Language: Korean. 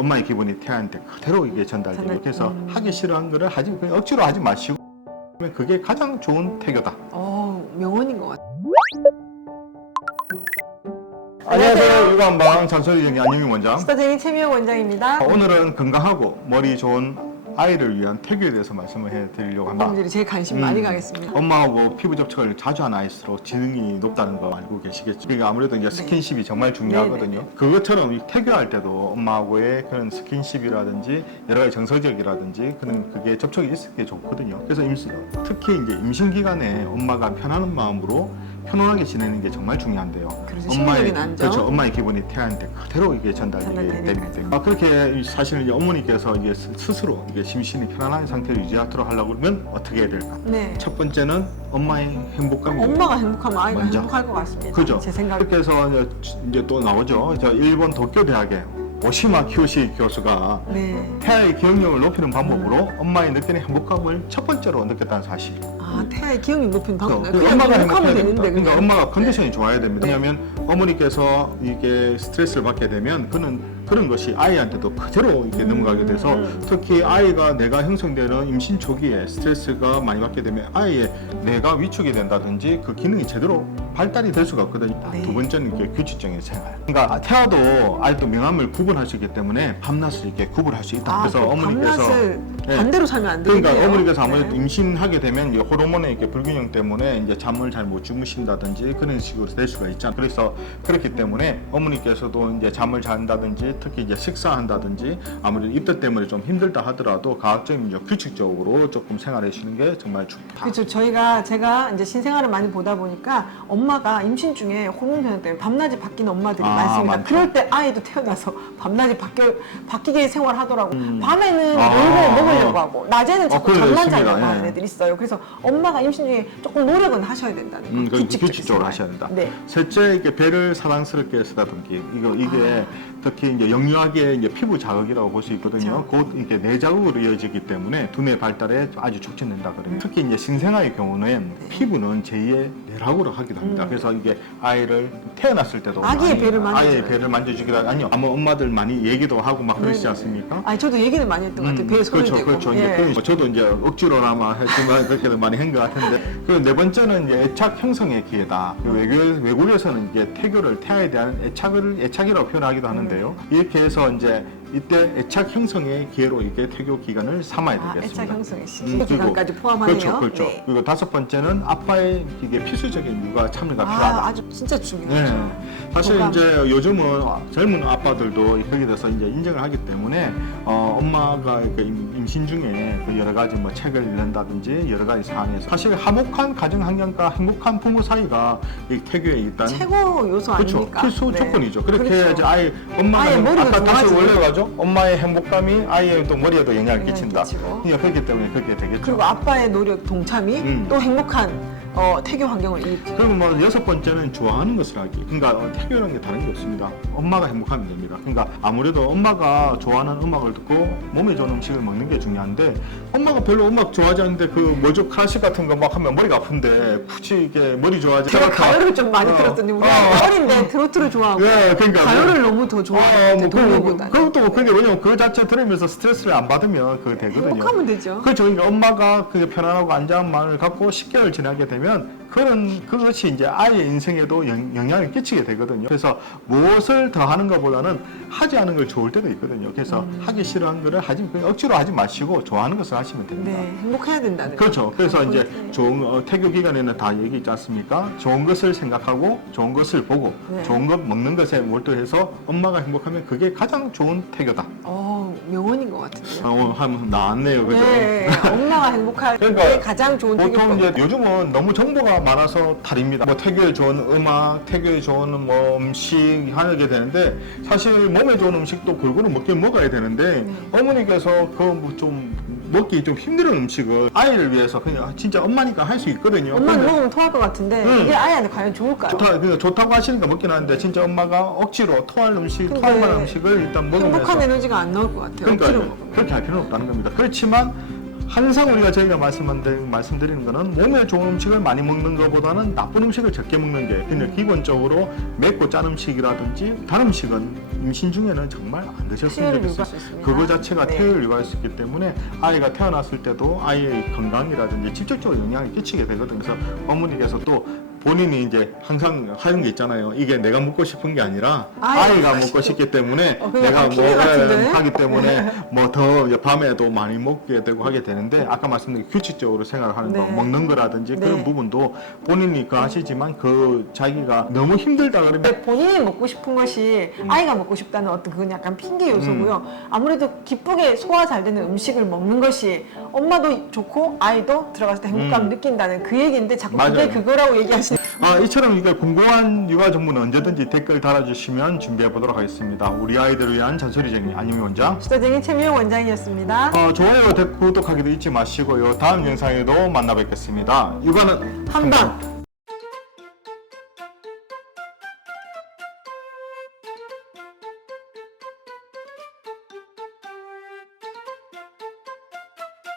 엄마의 기분이 태아한테 그대로 이게 전달되고 그래서 하기 싫어한 거를 그냥 억지로 하지 마시고 그게 가장 좋은 태교다. 명언인 것 같아요. 안녕하세요. 유관방 잔소리쟁이 안영희 원장. 스타쟁이 최미영 원장입니다. 오늘은 건강하고 머리 좋은 아이를 위한 태교에 대해서 말씀을 해드리려고 합니다. 부모님들이 제일 관심 많이 가겠습니다. 엄마하고 피부 접촉을 자주 하는 아이일수록 지능이 높다는 거 알고 계시겠죠? 그러니까 아무래도 이제 스킨십이 정말 중요하거든요. 그것처럼 이 태교할 때도 엄마하고의 그런 스킨십이라든지 여러 가지 정서적이라든지 그런 그게 접촉이 있을 게 좋거든요. 그래서 특히 이제 임신 기간에 엄마가 편안한 마음으로 편안하게 지내는 게 정말 중요한데요. 그래서 심리적인 안정. 그렇죠. 엄마의 기분이 태아한테 그대로 이게 전달되게 됩니다. 그렇게 사실은 이제 어머니께서 이게 스스로 이게 심신이 편안한 상태를 유지하도록 하려고 그러면 어떻게 해야 될까? 네. 첫 번째는 엄마의 행복감이 엄마가 행복하면 아이가 먼저. 행복할 것 같습니다. 그죠? 제 생각에. 그렇게 해서 이제 또 나오죠. 일본 도쿄대학의 오시마 키요시 교수가 태아의 기억력을 높이는 방법으로 엄마의 느끼는 행복감을 첫 번째로 느꼈다는 사실. 태아의 기억력 높이는 방법. 그냥 엄마가 행복하면 되는데. 그러니까 엄마가 컨디션이 좋아야 됩니다. 네. 왜냐하면 어머니께서 이게 스트레스를 받게 되면 그런 것이 아이한테도 그대로 이렇게 넘어가게 돼서 특히 아이가 뇌가 형성되는 임신 초기에 스트레스가 많이 받게 되면 아이의 뇌가 위축이 된다든지 그 기능이 제대로 발달이 될 수가 없거든요. 네. 두 번째는 이게 규칙적인 생활. 그러니까 태아도 아이도 명암을 구분할 수 있기 때문에 밤낮을 이렇게 구분할 수 있다. 그래서 어머니께서 밤낮을 반대로 살면 안 되겠네요. 그러니까 어머니께서 아무래도 임신하게 되면 이제 호르몬의 이렇게 불균형 때문에 이제 잠을 잘 못 주무신다든지 그런 식으로 될 수가 있잖아요. 그래서 그렇기 때문에 어머니께서도 이제 잠을 잔다든지 특히 이제 식사한다든지 아무래도 입덧 때문에 좀 힘들다 하더라도 가급적이면 규칙적으로 조금 생활하시는 게 정말 좋다. 그렇죠. 제가 이제 신생아를 많이 보다 보니까 엄마가 임신 중에 호르몬 변화 때문에 밤낮이 바뀌는 엄마들이 많습니다. 많죠. 그럴 때 아이도 태어나서 밤낮이 바뀌게 생활하더라고. 밤에는 놀고 먹으려고 하고 낮에는 자꾸 그래, 잠만 있습니다. 자려고 하는 애들이 있어요. 그래서 엄마가 임신 중에 조금 노력은 하셔야 된다는 거. 규칙적으로 하셔야 된다. 네. 셋째, 이렇게 배를 사랑스럽게 쓰다듬기. 이게 특히 이제 영유아기의 이제 피부 자극이라고 볼 수 있거든요. 곧 이렇게 뇌 자극으로 이어지기 때문에 두뇌 발달에 아주 촉진된다거든요. 특히 이제 신생아의 경우는 피부는 제2의 뇌라고 하기도 합니다. 그래서 이게 아이를 태어났을 때도 아기의 배를 만져줘요. 아이의 배를 만져주기도 아니요. 아마 엄마들 많이 얘기도 하고 막 그러시지 않습니까? 저도 얘기는 많이 했던 것 같아요. 배에 손을 대고. 그렇죠. 예. 이제 저도 이제 억지로나마 했지만 그렇게도 많이 한 것 같은데. 그리고 네 번째는 이제 애착 형성의 기회다. 외국에서는 이제 태교를 태아에 대한 애착이라고 표현하기도 하는데요. 이렇게 해서 이제 이때 애착 형성의 기회로 이게 태교 기간을 삼아야 되겠습니다. 애착 형성의 시기 기간까지 포함하네요. 그렇죠. 네. 그리고 다섯 번째는 아빠의 이게 필수적인 육아 참여가 필요하다. 아주 진짜 중요하죠. 네. 사실 이제 요즘은 젊은 아빠들도 거기에 대해서 이제 인정을 하기 때문에 엄마가 이렇게 임신 중에 그 여러 가지 뭐 책을 읽는다든지 여러 가지 상황에서 사실 화목한 가정 환경과 행복한 부모 사이가 이 태교에 일단 최고 요소 그렇죠. 아닙니까? 필수 네. 조건이죠. 그렇게 그렇죠. 해야지 엄마가 아이의 머리가 아까 다시 좋아지고. 올려가죠. 엄마의 행복감이 아이의 또 머리에도 영향을 끼친다. 끼치고. 그러니까 그렇기 때문에 그렇게 되겠죠. 그리고 아빠의 노력, 동참이 또 행복한 태교 환경을 일으키고. 그리고 뭐 여섯 번째는 좋아하는 것을 하기. 그러니까 태교라는 게 다른 게 없습니다. 엄마가 행복하면 됩니다. 그러니까 아무래도 엄마가 좋아하는 음악을 듣고 몸에 좋은 음식을 먹는 게 중요한데 엄마가 별로 음악 좋아하지 않는데 그 뭐죠 클래식 같은 거 막 하면 머리가 아픈데 굳이 이게 머리 좋아하지 제가 가요를 좀 많이 들었더니 우리 어린데 트로트를 좋아하고 네, 그러니까 가요를 너무 더 좋아하는데 동요보다. 그것도 그게 왜냐면 그 자체 들으면서 스트레스를 안 받으면 그게 되거든요. 행복하면 되죠. 그렇죠. 그러니까 엄마가 그게 편안하고 안전한 마음을 갖고 10개월 지나게 되면 그것이 이제 아이의 인생에도 영향을 끼치게 되거든요. 그래서 무엇을 더 하는 것보다는 하지 않은 걸 좋을 때도 있거든요. 그래서 하기 싫어하는 거를 억지로 하지 마시고 좋아하는 것을 하시면 됩니다. 네, 행복해야 된다는 그렇죠. 거죠. 그래서 이제 좋은 태교 기간에는 다 얘기 있지 않습니까? 좋은 것을 생각하고 좋은 것을 보고 좋은 것 먹는 것에 몰두해서 엄마가 행복하면 그게 가장 좋은 태교다. 명언인 것 같은데요. 하면 나왔네요, 그죠? 네, 엄마가 행복할 그러니까 때 가장 좋은 보통 태교법. 이제 요즘은 너무 정보가 많아서 탈입니다. 뭐 태교에 좋은 음악, 태교에 좋은 뭐 음식 하게 되는데 사실 몸에 좋은 음식도 골고루 먹긴 먹어야 되는데 어머니께서 그 좀 먹기 좀 힘든 음식을 아이를 위해서 그냥 진짜 엄마니까 할 수 있거든요. 엄마는 먹으면 토할 것 같은데 이게 아이한테 과연 좋을까요? 좋다고 하시니까 먹긴 하는데 진짜 엄마가 억지로 토할 근데 만한 음식을 일단 먹으면서 행복한 에너지가 안 나올 것 같아요. 억지로 그러니까 먹으면. 그렇게 할 필요는 없다는 겁니다. 그렇지만 항상 저희가 말씀드리는 거는 몸에 좋은 음식을 많이 먹는 것보다는 나쁜 음식을 적게 먹는 게 그냥 기본적으로 맵고 짠 음식이라든지 단 음식은 임신 중에는 정말 안 드셨으면 태혈을 좋겠어요. 유발할 수 있습니다. 그거 자체가 네. 태혈을 유발할 수 있기 때문에 아이가 태어났을 때도 아이의 건강이라든지 직접적으로 영향을 끼치게 되거든요. 그래서 어머니께서 또 본인이 이제 항상 하는 게 있잖아요. 이게 내가 먹고 싶은 게 아니라 아이가 먹고 싶기 때문에 그거 내가 약간 피해 같은데? 하기 때문에 뭐 더 밤에도 많이 먹게 되고 하게 되는데 아까 말씀드린 규칙적으로 생활하는 거 네. 먹는 거라든지 네. 그런 부분도 본인이 그 하시지만 그 자기가 너무 힘들다 그러면 근데 본인이 먹고 싶은 것이 아이가 먹고 싶다는 어떤 그건 약간 핑계 요소고요. 아무래도 기쁘게 소화 잘 되는 음식을 먹는 것이 엄마도 좋고 아이도 들어갔을 때 행복감을 느낀다는 그 얘기인데 자꾸 그게 맞아요. 그거라고 얘기하시는. 이처럼 이게 궁금한 육아 정보는 언제든지 댓글 달아주시면 준비해 보도록 하겠습니다. 우리 아이들을 위한 잔소리쟁이 안유미 원장. 수다쟁이 최미영 원장이었습니다. 좋아요, 구독하기도 잊지 마시고요. 다음 영상에도 만나 뵙겠습니다. 육아는 한방.